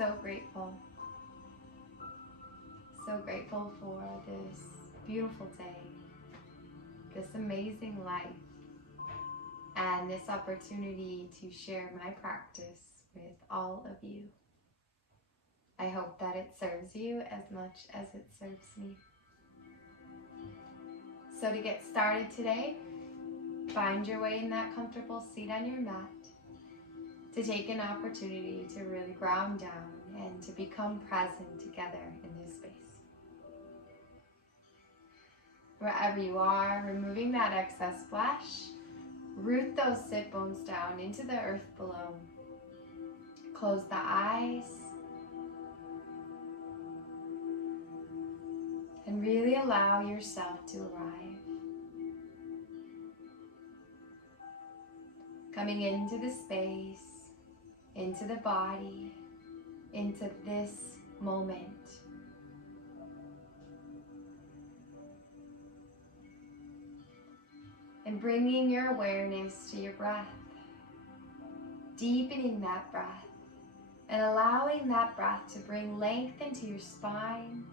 so grateful. So grateful for this beautiful day, this amazing life, and this opportunity to share my practice with all of you. I hope that it serves you as much as it serves me. So to get started today, find your way in that comfortable seat on your mat, to take an opportunity to really ground down and to become present together in this space. Wherever you are, removing that excess flesh, root those sit bones down into the earth below. Close the eyes and really allow yourself to arrive. Coming into the space, into the body, into this moment. And bringing your awareness to your breath, deepening that breath and allowing that breath to bring length into your spine.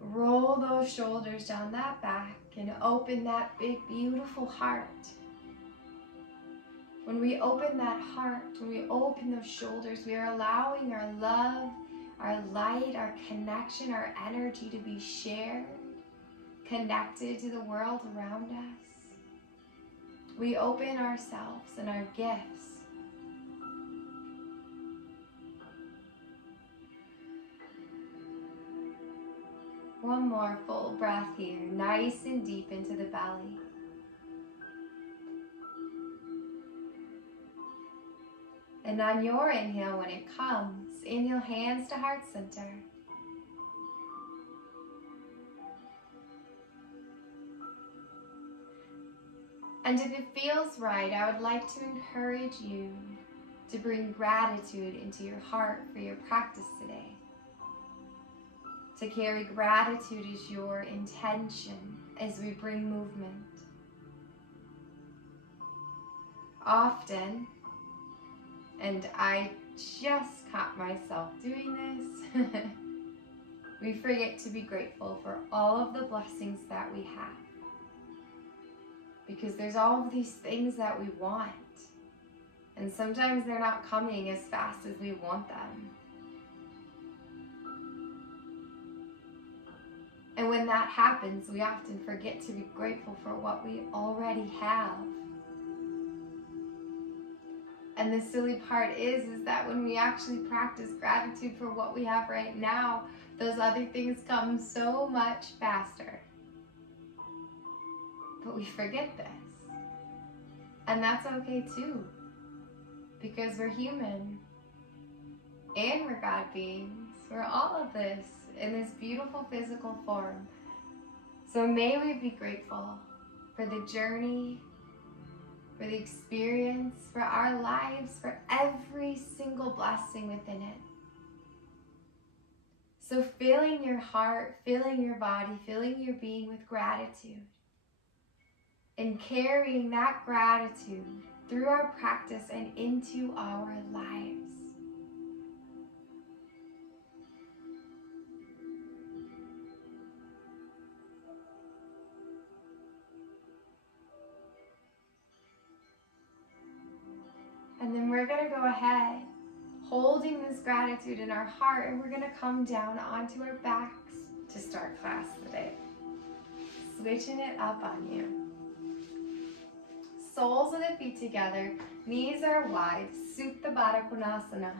Roll those shoulders down that back and open that big, beautiful heart. When we open that heart, when we open those shoulders, we are allowing our love, our light, our connection, our energy to be shared, connected to the world around us. We open ourselves and our gifts. One more full breath here, nice and deep into the belly. And on your inhale, when it comes, inhale hands to heart center. And if it feels right, I would like to encourage you to bring gratitude into your heart for your practice today. To carry gratitude as your intention as we bring movement. Often, and I just caught myself doing this, we forget to be grateful for all of the blessings that we have. Because there's all of these things that we want, and sometimes they're not coming as fast as we want them. And when that happens, we often forget to be grateful for what we already have. And the silly part is that when we actually practice gratitude for what we have right now, those other things come so much faster. But we forget this. And that's okay too. Because we're human. And we're God beings. We're all of this in this beautiful physical form. So may we be grateful for the journey, for the experience, for our lives, for every single blessing within it. So filling your heart, filling your body, filling your being with gratitude, and carrying that gratitude through our practice and into our lives. And then we're going to go ahead, holding this gratitude in our heart, and we're going to come down onto our backs to start class today. Switching it up on you. Soles of the feet together, knees are wide, Supta Baddha Konasana.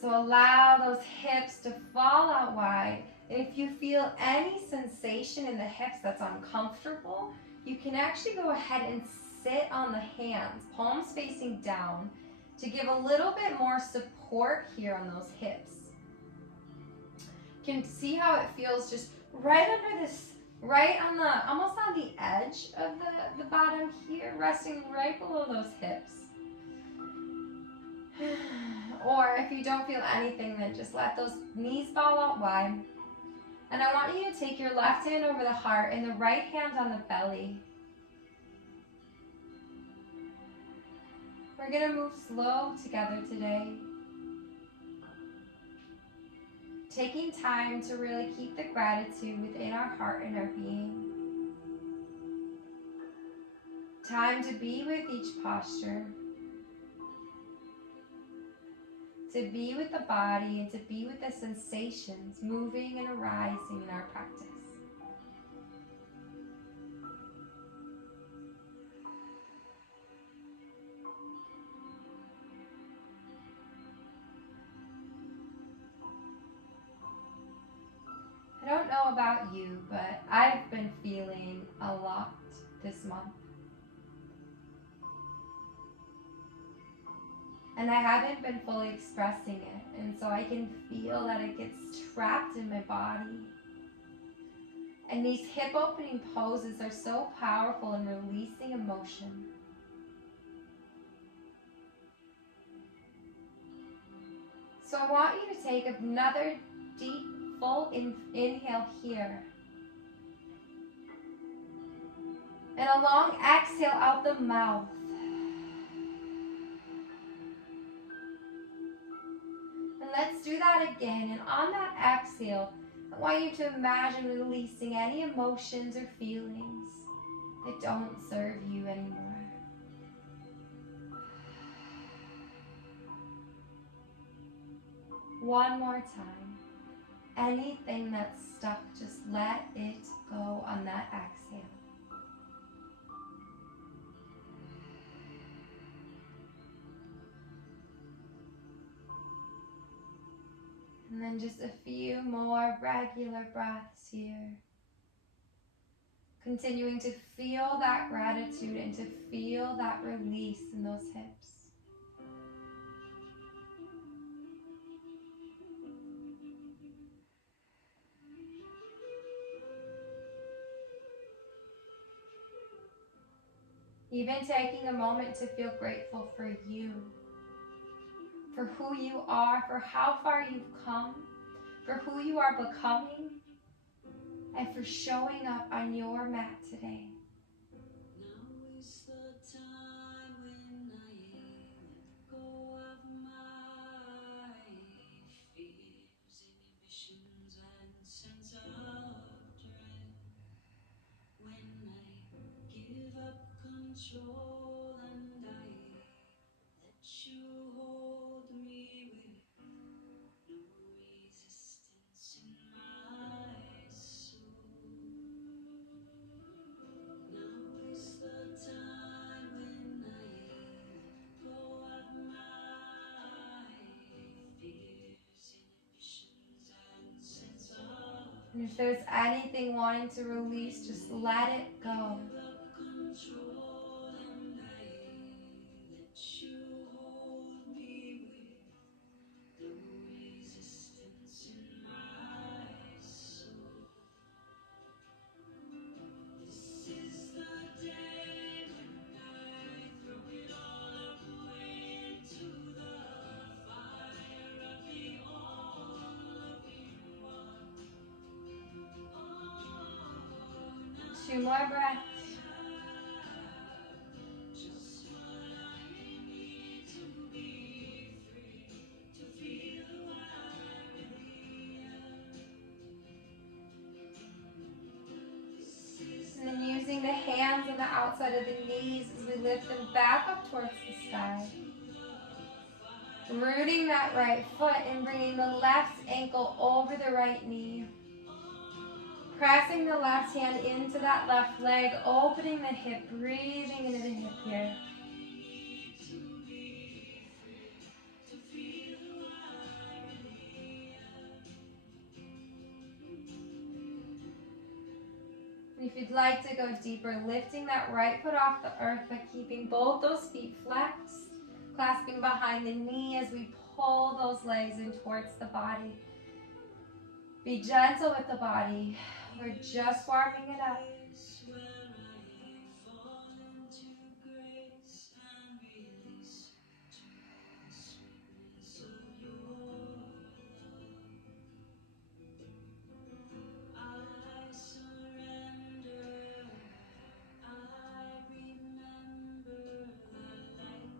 So allow those hips to fall out wide. And if you feel any sensation in the hips that's uncomfortable, you can actually go ahead and sit on the hands, palms facing down, to give a little bit more support here on those hips. You can see how it feels just right under this, right on the, almost on the edge of the bottom here, resting right below those hips. Or if you don't feel anything, then just let those knees fall out wide. And I want you to take your left hand over the heart and the right hand on the belly. We're going to move slow together today. Taking time to really keep the gratitude within our heart and our being. Time to be with each posture. To be with the body and to be with the sensations moving and arising in our practice. I don't know about you, but I've been feeling a lot this month. And I haven't been fully expressing it, and so I can feel that it gets trapped in my body. And these hip opening poses are so powerful in releasing emotion. So I want you to take another deep, full inhale here. And a long exhale out the mouth. And let's do that again. And on that exhale, I want you to imagine releasing any emotions or feelings that don't serve you anymore. One more time. Anything that's stuck, just let it go on that exhale. And then just a few more regular breaths here. Continuing to feel that gratitude and to feel that release in those hips. Even taking a moment to feel grateful for you, for who you are, for how far you've come, for who you are becoming, and for showing up on your mat today. Now is the time when I let go of my fears, inhibitions, and sense of dread. When I give up control and I let you hold me with no resistance in my soul. Now is the time when I let go of my fears, inhibitions, and sense of. And if there's anything wanting to release, just let it go. Give up control and I let you hold me with no resistance in my soul. This is the day when I throw it all away into the fire of the all of you are. Oh, now 2 more breaths. just what I need to be free, to feel who I really am. This is And then using the hands on the outside of the knees as we lift them back up towards the sky. Rooting that right foot and bringing the left ankle over the right knee. Pressing the left hand into that left leg, opening the hip, breathing into the hip here. And if you'd like to go deeper, lifting that right foot off the earth by keeping both those feet flexed, clasping behind the knee as we pull those legs in towards the body. Be gentle with the body. We're just warming it up. where I fall into grace and release to the sweetness of your love. I surrender. I remember the light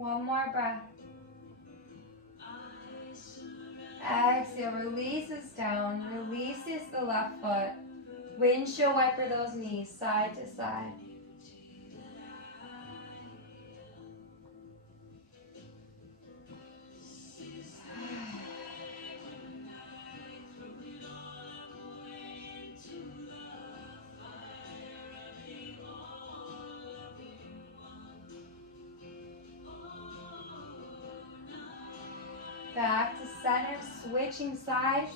One more breath. I surrender. Exhale, releases down, releases the left foot. Windshield wiper those knees side to side. Back to center, switching sides.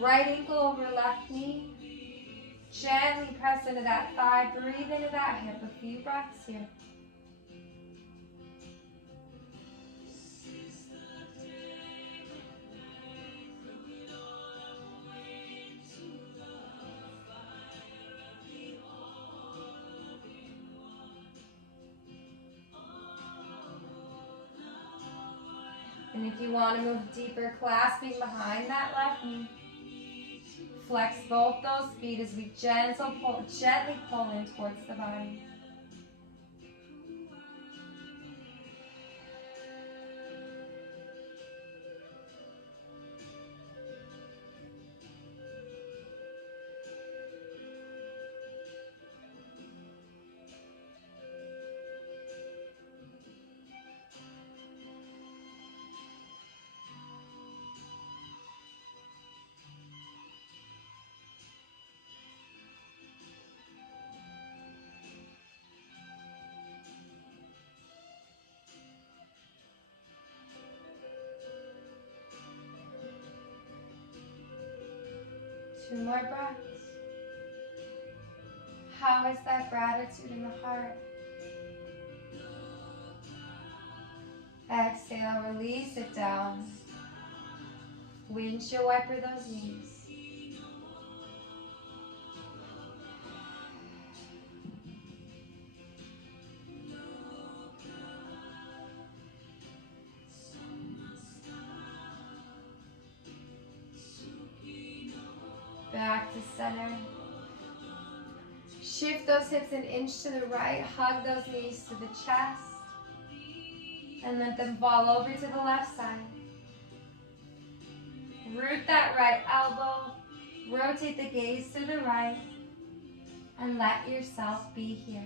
Right ankle over left knee. Gently press into that thigh, breathe into that hip. A few breaths here. And if you want to move deeper, clasping behind that left knee. Flex both those feet as we gently pull in towards the body. Two more breaths. How is that gratitude in the heart? Exhale, release it down. Windshield wiper those knees. Back to center. Shift those hips an inch to the right. Hug those knees to the chest. And let them fall over to the left side. Root that right elbow. Rotate the gaze to the right. And let yourself be here.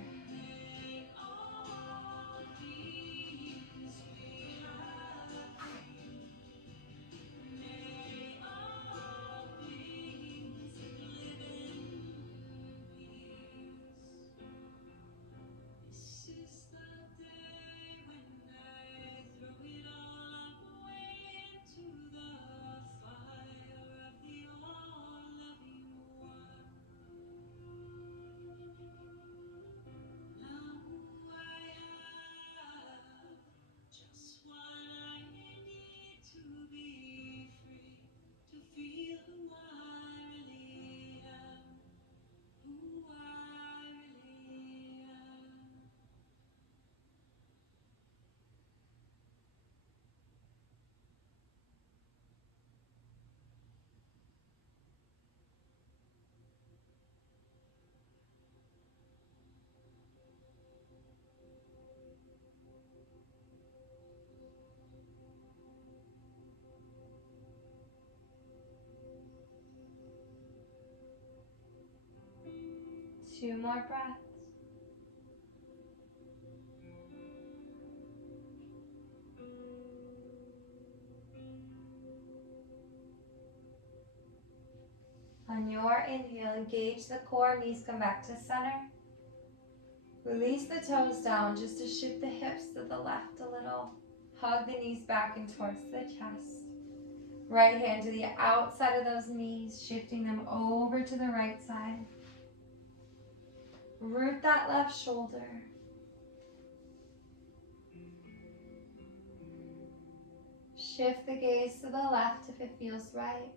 Two more breaths. On your inhale, engage the core, knees come back to center. Release the toes down just to shift the hips to the left a little. Hug the knees back and towards the chest. Right hand to the outside of those knees, shifting them over to the right side. Root that left shoulder. Shift the gaze to the left if it feels right.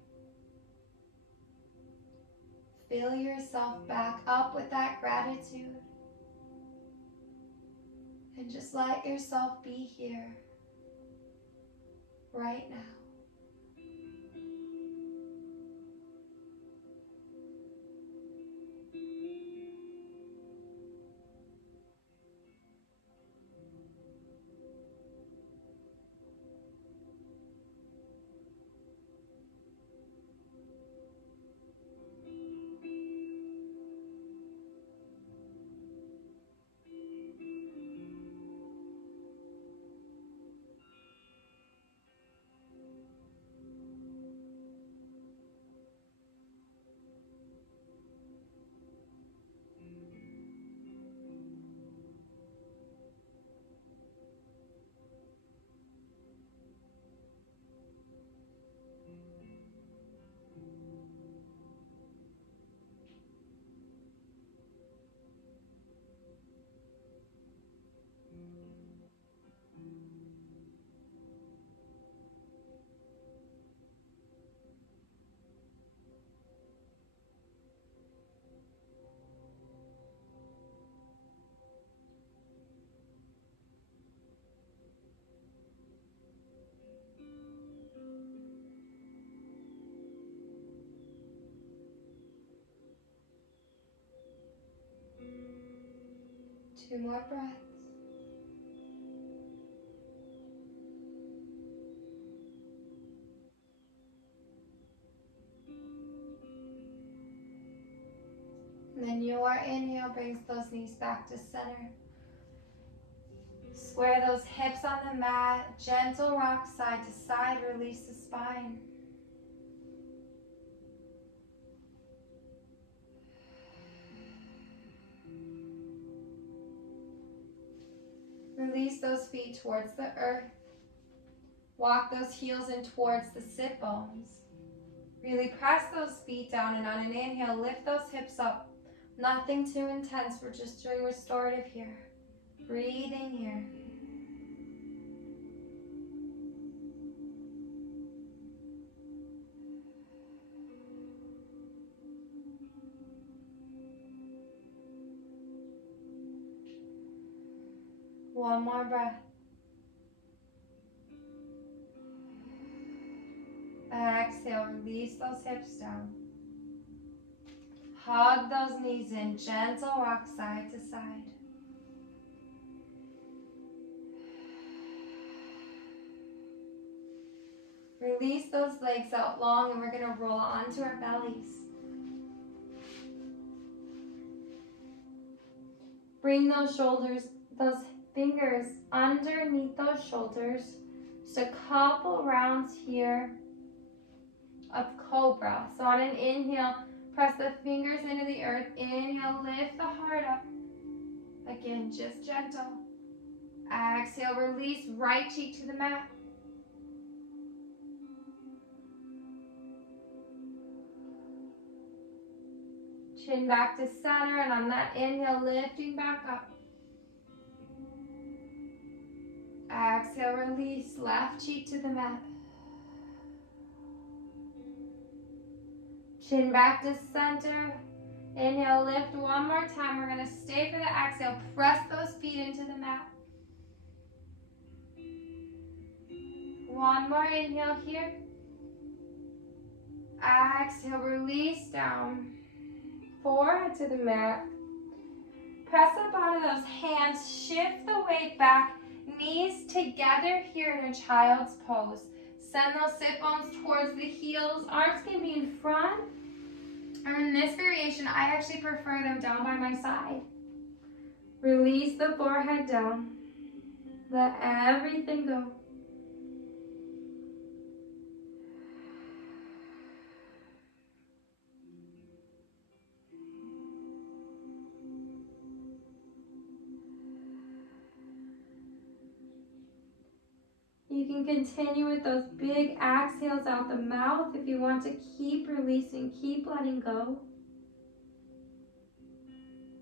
Fill yourself back up with that gratitude. And just let yourself be here, right now. 2 more breaths. And then your inhale brings those knees back to center. Square those hips on the mat. Gentle rock side to side. Release the spine. Release those feet towards the earth. Walk those heels in towards the sit bones. Really press those feet down, and on an inhale, lift those hips up. Nothing too intense. We're just doing restorative here. Breathing here. One more breath. Exhale, release those hips down. Hug those knees in, gentle rock side to side. Release those legs out long, and we're going to roll onto our bellies. Bring those shoulders, those fingers underneath those shoulders. Just a couple rounds here of cobra. So on an inhale, press the fingers into the earth. Inhale, lift the heart up. Again, just gentle. Exhale, release right cheek to the mat. Chin back to center, and on that inhale, lifting back up. Exhale, release, left cheek to the mat. Chin back to center. Inhale, lift one more time. We're going to stay for the exhale. Press those feet into the mat. One more inhale here. Exhale, release down. Forehead to the mat. Press up onto those hands. Shift the weight back. Knees together here in a child's pose. Send those sit bones towards the heels. Arms can be in front. Or in this variation, I actually prefer them down by my side. Release the forehead down. Let everything go. You can continue with those big exhales out the mouth if you want to keep releasing, keep letting go.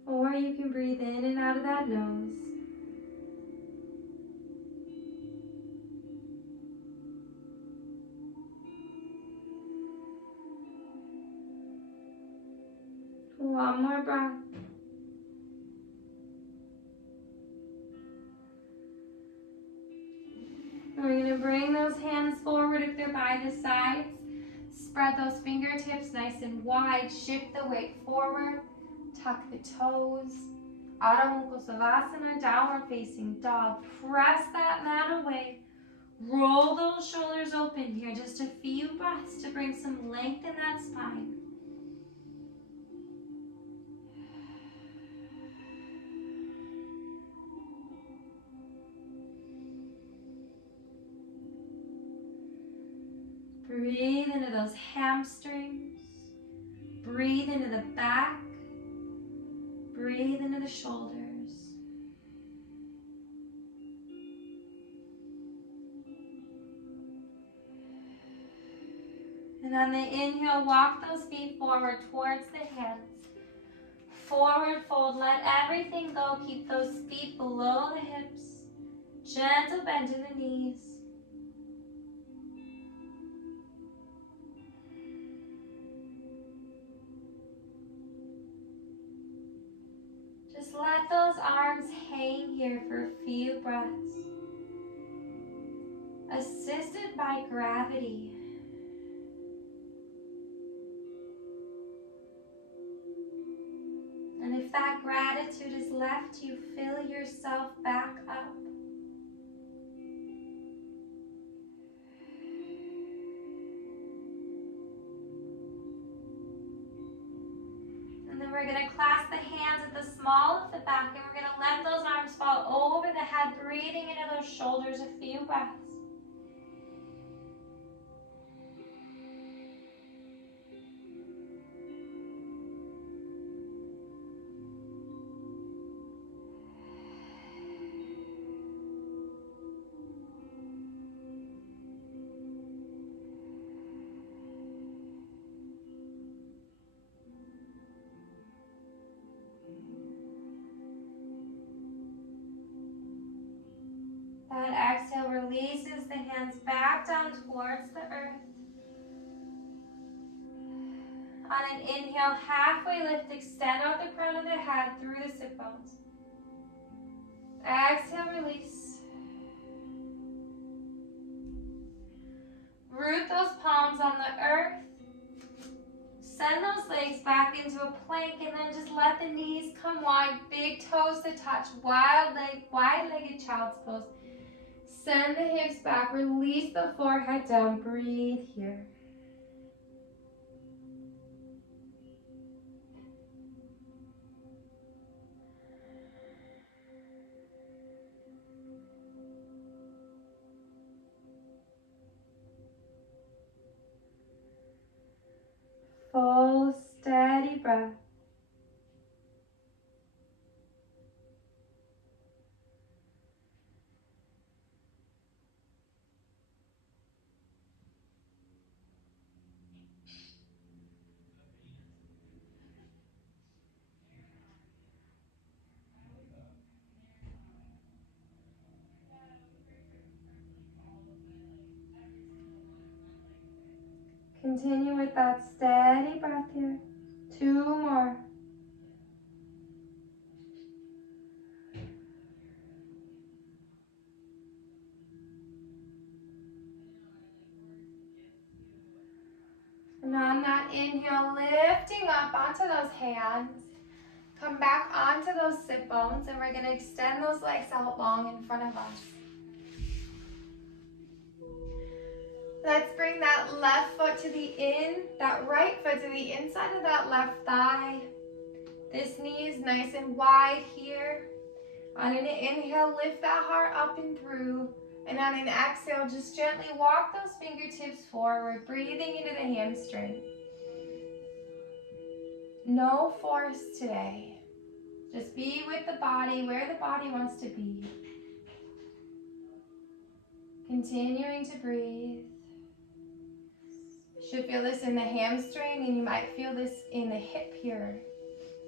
Or you can breathe in and out of that nose. One more breath. We're going to bring those hands forward if they're by the sides. Spread those fingertips nice and wide. Shift the weight forward. Tuck the toes. Adho Mukha Savasana, downward facing dog. Press that mat away. Roll those shoulders open here. Just a few breaths to bring some length in that spine. Breathe into those hamstrings. Breathe into the back. Breathe into the shoulders. And on the inhale, walk those feet forward towards the hands. Forward fold, let everything go. Keep those feet below the hips. Gentle bend in the knees. Just let those arms hang here for a few breaths. Assisted by gravity. And if if that gratitude is left you, fill yourself back up. And then we're going to clasp the hands at the small of the back, and we're going to let those arms fall over the head, breathing into those shoulders a few breaths. That exhale releases the hands back down towards the earth. On an inhale, halfway lift, extend out the crown of the head through the sit bones. Exhale, release. Root those palms on the earth. Send those legs back into a plank, and then just let the knees come wide, big toes to touch, wide-legged child's pose. Send the hips back, release the forehead down, breathe here. Full, steady breath. Continue with that steady breath here. 2 more. And on that inhale, lifting up onto those hands. Come back onto those sit bones, and we're going to extend those legs out long in front of us. Let's bring that left foot to that right foot to the inside of that left thigh. This knee is nice and wide here. On an inhale, lift that heart up and through. And on an exhale, just gently walk those fingertips forward, breathing into the hamstring. No force today. Just be with the body, where the body wants to be. Continuing to breathe. You should feel this in the hamstring, and you might feel this in the hip here,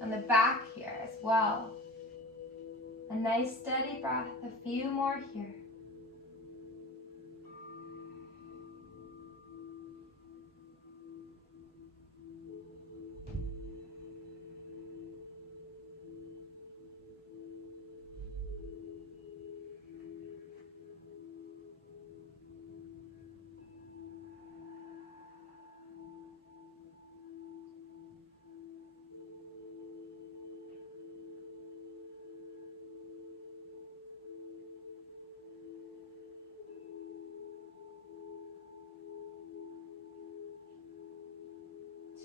on the back here as well. A nice steady breath, a few more here.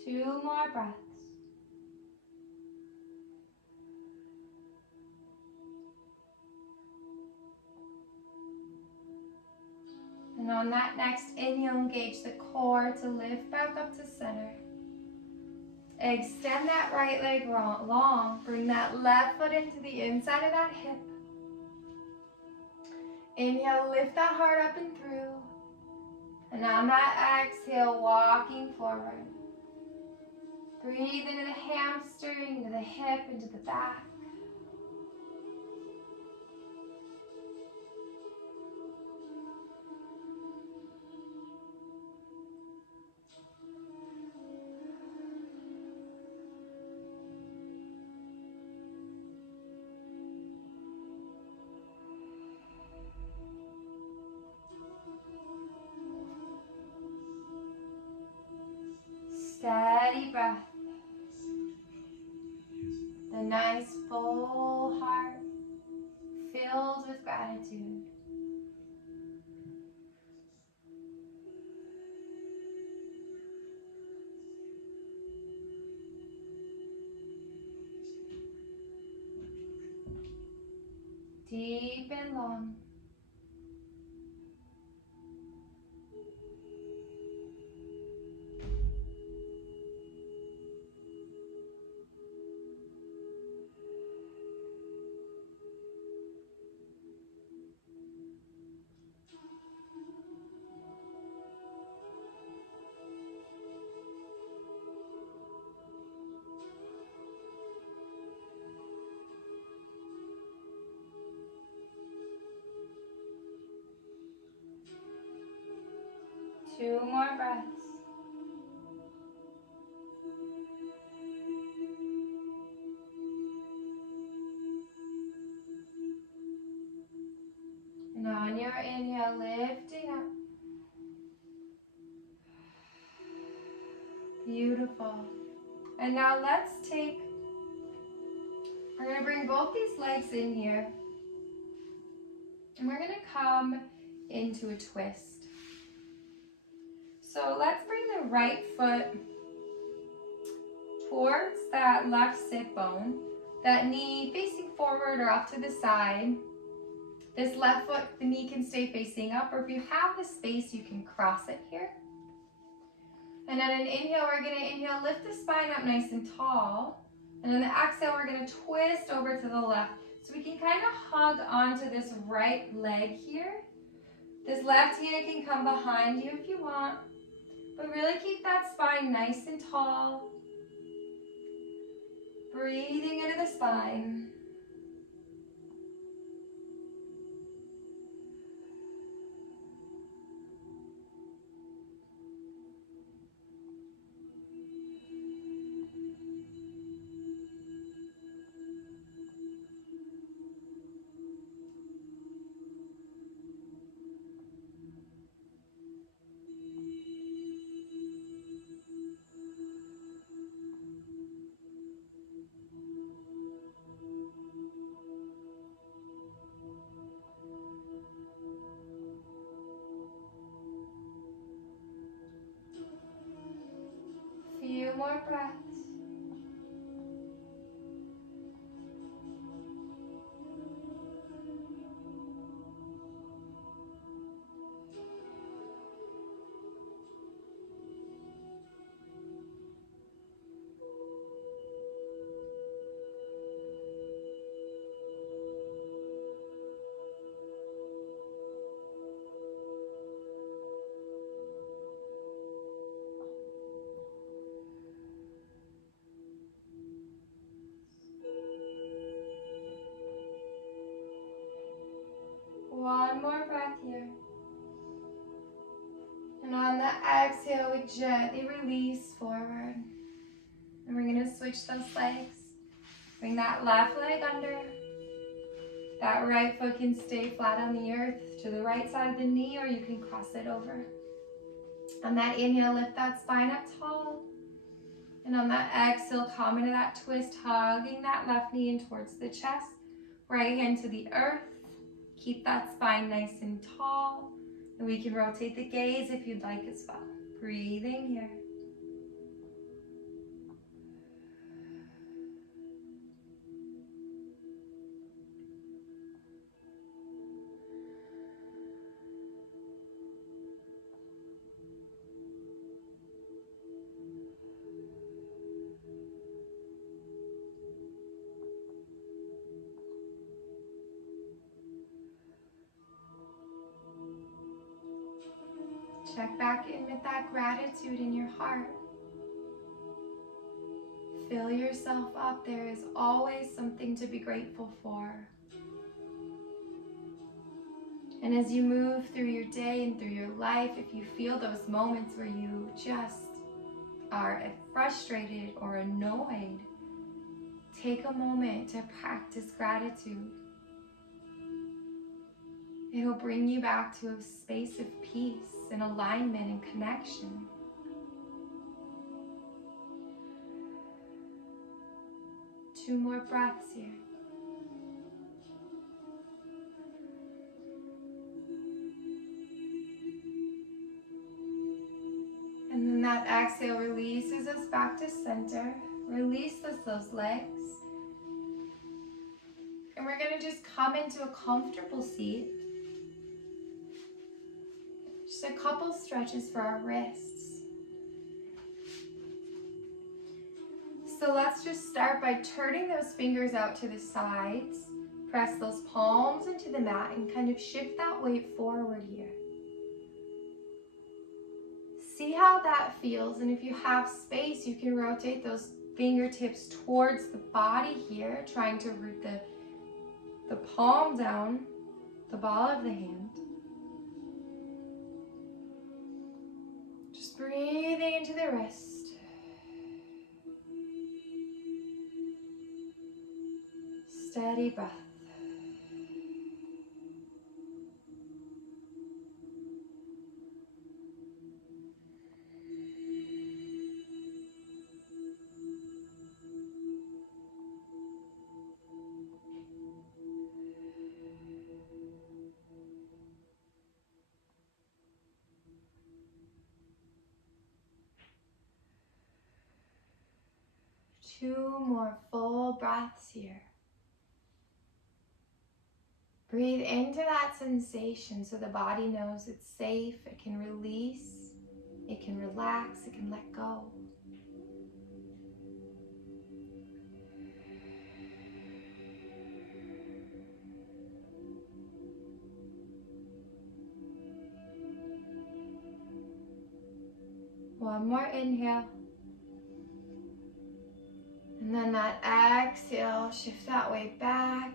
Two more breaths. And on that next inhale, engage the core to lift back up to center. Extend that right leg long. Bring that left foot into the inside of that hip. Inhale, lift that heart up and through. And on that exhale, walking forward. Breathe into the hamstring, into the hip, into the back. Steady breath. The nice full heart filled with gratitude. Deep and long. Two more breaths. And on your inhale, lifting up. Beautiful. And now we're going to bring both these legs in here. And we're going to come into a twist. So let's bring the right foot towards that left sit bone. That knee facing forward or off to the side. This left foot, the knee can stay facing up, or if you have the space, you can cross it here. And on an inhale, we're going to inhale, lift the spine up nice and tall. And on the exhale, we're going to twist over to the left. So we can kind of hug onto this right leg here. This left hand can come behind you if you want. But really keep that spine nice and tall. Breathing into the spine. Few more breaths. One more breath here. And on the exhale, we gently release forward. And we're going to switch those legs. Bring that left leg under. That right foot can stay flat on the earth to the right side of the knee, or you can cross it over. On that inhale, lift that spine up tall. And on that exhale, come into that twist, hugging that left knee in towards the chest. Right hand to the earth. Keep that spine nice and tall. And we can rotate the gaze if you'd like as well. Breathing here. Check back in with that gratitude in your heart. Fill yourself up. There is always something to be grateful for. And as you move through your day and through your life, if you feel those moments where you just are frustrated or annoyed, take a moment to practice gratitude. It'll bring you back to a space of peace and alignment and connection. 2 more breaths here. And then that exhale releases us back to center. Releases those legs. And we're going to just come into a comfortable seat. Just a couple stretches for our wrists. So let's just start by turning those fingers out to the sides. Press those palms into the mat and kind of shift that weight forward here. See how that feels, and if you have space, you can rotate those fingertips towards the body here, trying to root the palm down, the ball of the hand. Just breathing into the wrist. Steady breath. Two more full breaths here. Breathe into that sensation so the body knows it's safe, it can release, it can relax, it can let go. One more inhale. And then that exhale, shift that weight back.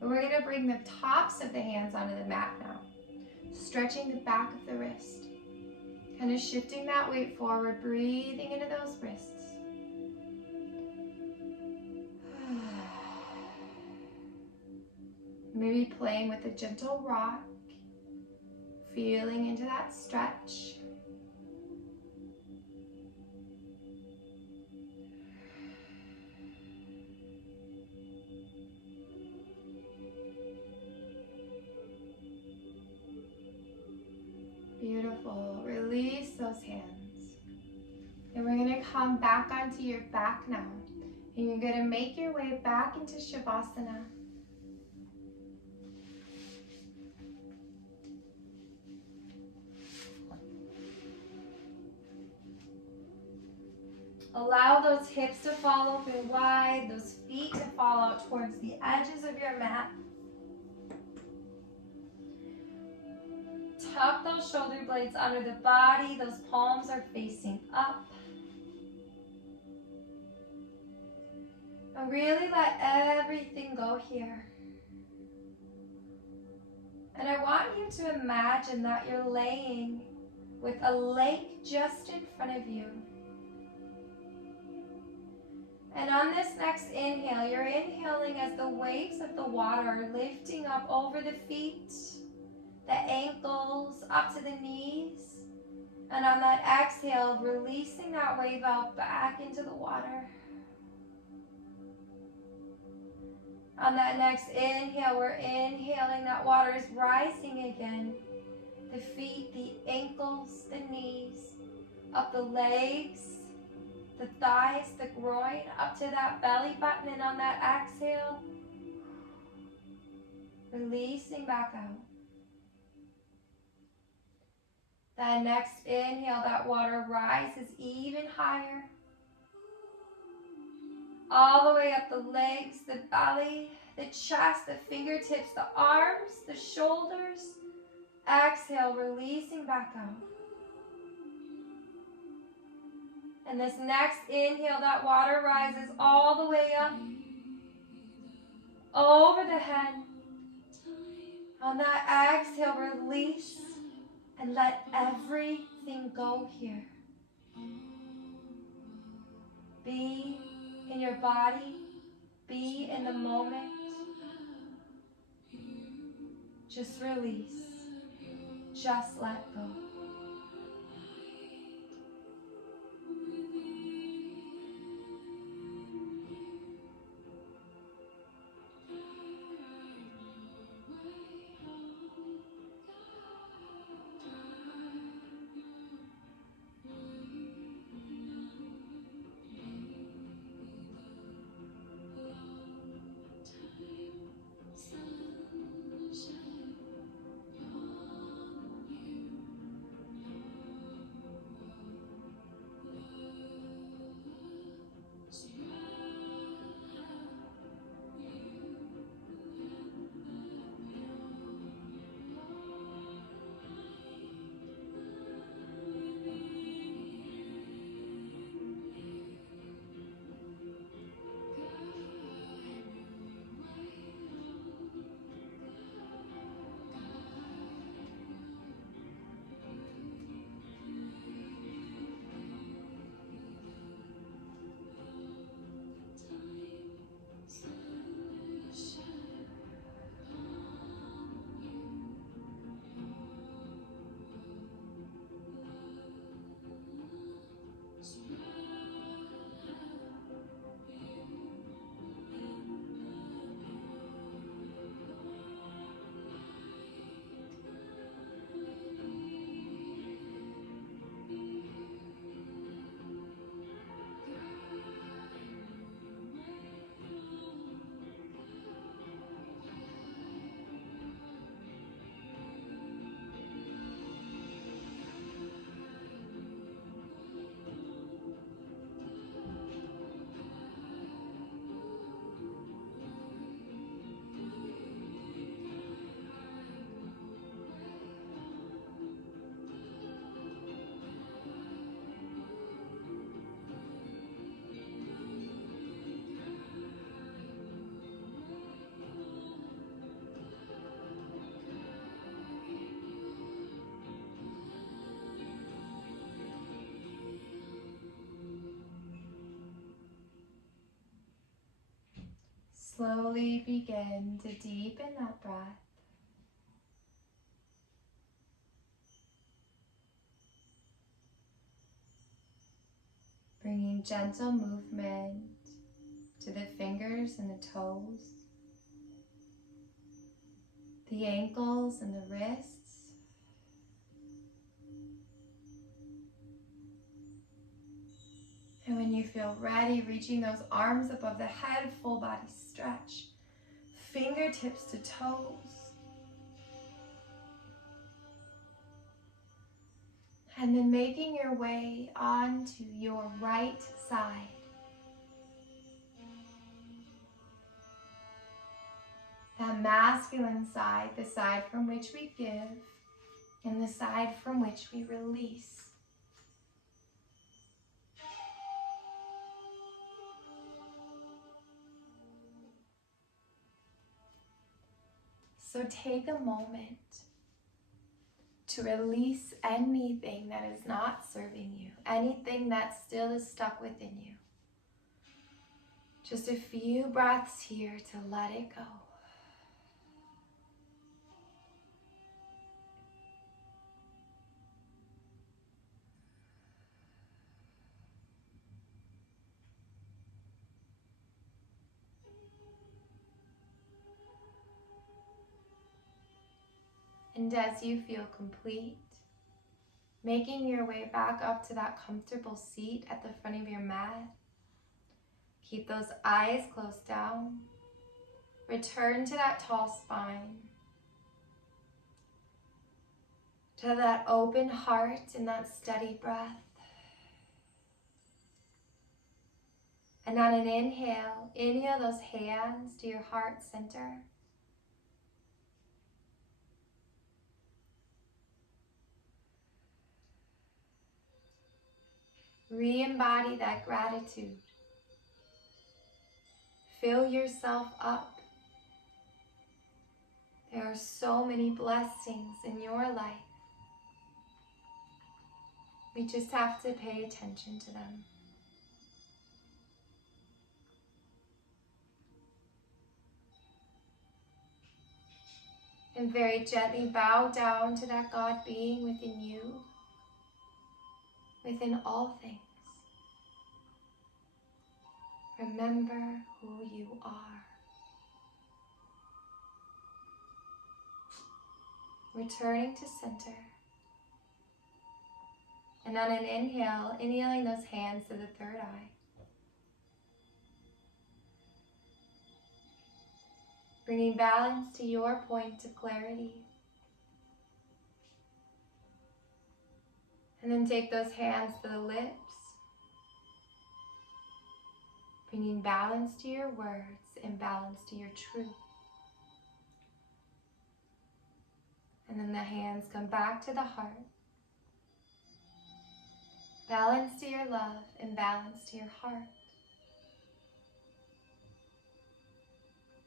And we're going to bring the tops of the hands onto the mat now. Stretching the back of the wrist. Kind of shifting that weight forward, breathing into those wrists. Maybe playing with a gentle rock. Feeling into that stretch. Beautiful. Release those hands. And we're going to come back onto your back now. And you're going to make your way back into Shavasana. Allow those hips to fall open wide, those feet to fall out towards the edges of your mat. Tuck those shoulder blades under the body. Those palms are facing up. And really let everything go here. And I want you to imagine that you're laying with a lake just in front of you. And on this next inhale, you're inhaling as the waves of the water are lifting up over the feet, the ankles, up to the knees. And on that exhale, releasing that wave out back into the water. On that next inhale, we're inhaling, that water is rising again. The feet, the ankles, the knees, up the legs, the thighs, the groin, up to that belly button, and on that exhale, releasing back out. That next inhale, that water rises even higher. All the way up the legs, the belly, the chest, the fingertips, the arms, the shoulders. Exhale, releasing back out. And this next inhale, that water rises all the way up, over the head. On that exhale, release and let everything go here. Be in your body, be in the moment. Just release, just let go. Slowly begin to deepen that breath. Bringing gentle movement to the fingers and the toes, the ankles and the wrists. And when you feel ready, reaching those arms above the head, full body stretch, fingertips to toes. And then making your way onto your right side. That masculine side, the side from which we give, and the side from which we release. So take a moment to release anything that is not serving you, anything that still is stuck within you. Just a few breaths here to let it go. And as you feel complete, making your way back up to that comfortable seat at the front of your mat, keep those eyes closed down. Return to that tall spine, to that open heart and that steady breath. And on an inhale, inhale those hands to your heart center. Re-embody that gratitude. Fill yourself up. There are so many blessings in your life. We just have to pay attention to them. And very gently bow down to that God being within you, within all things. Remember who you are. Returning to center. And on an inhale, inhaling those hands to the third eye. Bringing balance to your point of clarity. And then take those hands to the lips. Bringing balance to your words and balance to your truth. And then the hands come back to the heart. Balance to your love and balance to your heart.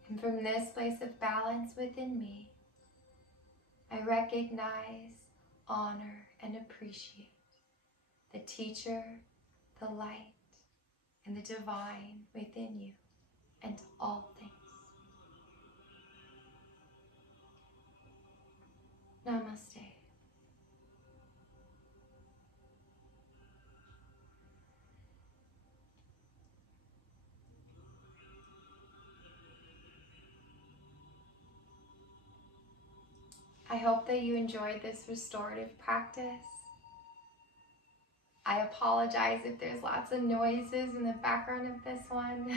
And from this place of balance within me, I recognize, honor, and appreciate the teacher, the light, and the divine within you and all things. Namaste. I hope that you enjoyed this restorative practice. I apologize if there's lots of noises in the background of this one.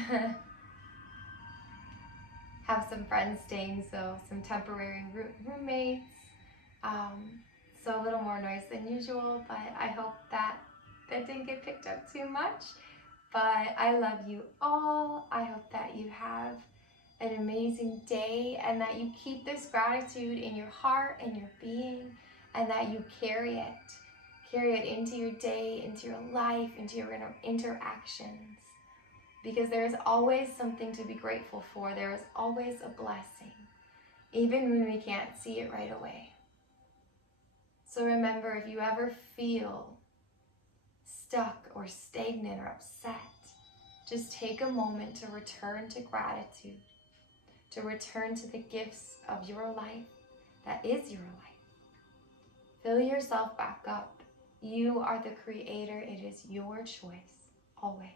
Have some friends staying, so some temporary roommates. So a little more noise than usual, but I hope that didn't get picked up too much. But I love you all. I hope that you have an amazing day and that you keep this gratitude in your heart and your being, and that you carry it into your day, into your life, into your interactions, because there is always something to be grateful for. There is always a blessing, even when we can't see it right away. So remember, if you ever feel stuck or stagnant or upset, just take a moment to return to gratitude. to return to the gifts of your life that is your life. Fill yourself back up. You are the creator. It is your choice, always.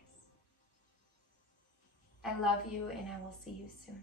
I love you, and I will see you soon.